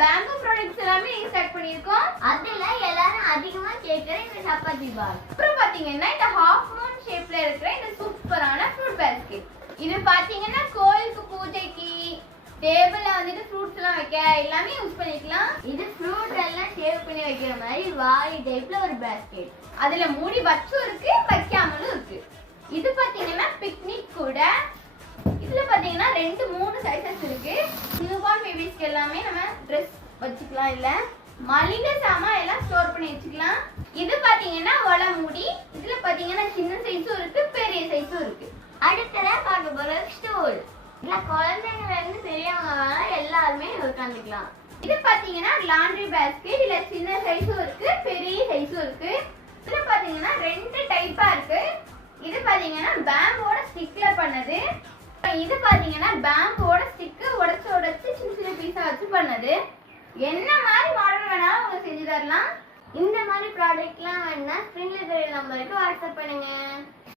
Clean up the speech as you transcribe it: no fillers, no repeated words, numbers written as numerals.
Bamboo products எல்லாமே start பண்ணிருக்கோம். அதுல எல்லாரும் அதிகமா கேக்குற இந்த சப்பாத்தி பால். அப்புறம் பாத்தீங்கன்னா இந்த ஹாஃப் மூன் ஷேப்ல இருக்கிற இந்த சூப்பரான ஃப்ரூட் பாஸ்கெட். இது பாத்தீங்கன்னா கோயிலுக்கு பூஜைக்கு டேபிள்ல வந்துட்டு ஃப்ரூட்ஸ் எல்லாம் வைக்க எல்லாமே யூஸ் பண்ணிக்கலாம். இது ஃப்ரூட் எல்லாம் ஷேவ் பண்ணி வைக்கிற மாதிரி வாய் டைப்ல ஒரு பாஸ்கெட். அதுல மூடி வச்சும் இருக்கு வைக்காமலும் இருக்கு. இது பாத்தீங்கன்னா பிக்னிக் கூட. இதுல பாத்தீங்கன்னா 2-3 சைஸஸ் இருக்கு. நியூபார்ன் பேபிஸ்க்கு எல்லாமே நம்ம ட்ரெஸ் வச்சுக்கலாம். இல்ல மளிகை சாமான் எல்லாம் ஸ்டோர் பண்ணி வச்சுக்கலாம். இது பாத்தீங்கன்னா ஒல மூடி. இதுல பாத்தீங்கன்னா சின்ன சைஸும் இருக்கு பெரிய சைஸும் இருக்கு. அடுத்ததா பார்க்க போற ஸ்டூல். இல்ல குழந்தைங்கல இருந்து பெரியவங்க எல்லாருமே உட்காந்துக்கலாம். இது பாத்தீங்கன்னா லாண்ட்ரி பாஸ்கெட். இதுல சின்ன சைஸும் இருக்கு பெரிய சைஸும் இருக்கு. இதுல பாத்தீங்கன்னா 2 டைப்பா இருக்கு. இது பாத்தீங்கன்னா பேம்போட ஸ்டிக்ல பண்ணது. இது பாத்தீங்கன்னா பேம்போட ஸ்டிக் உடைச்சு சின்ன சின்ன பீஸா வச்சு பண்ணது. என்ன மாதிரி மாடல் வேணாலும் உங்களுக்கு செஞ்சு தரலாம். இந்த மாதிரி ப்ராடக்ட்லாம் வேணும்னா ஸ்க்ரீன்ல தெரியற நம்பருக்கு வாட்ஸ்அப் பண்ணுங்க.